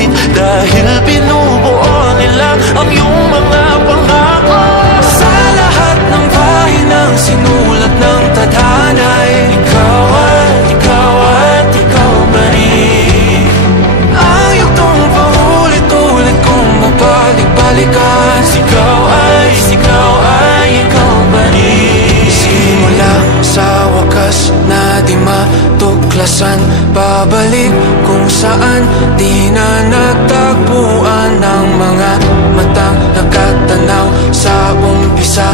guhit dahil binubuo nila ang iyong mga pangako. Sa lahat ng pahinang sinulat ng tadhana'y ikaw at ikaw pa rin. Ang yugtong paulit-ulit kong mabalik-balikan. Ikaw ay ikaw pa rin. Simula sa wakas na di matuklasan, pabalik kung saan di na natagpuan ng mga matang nakatanaw sa umpisa.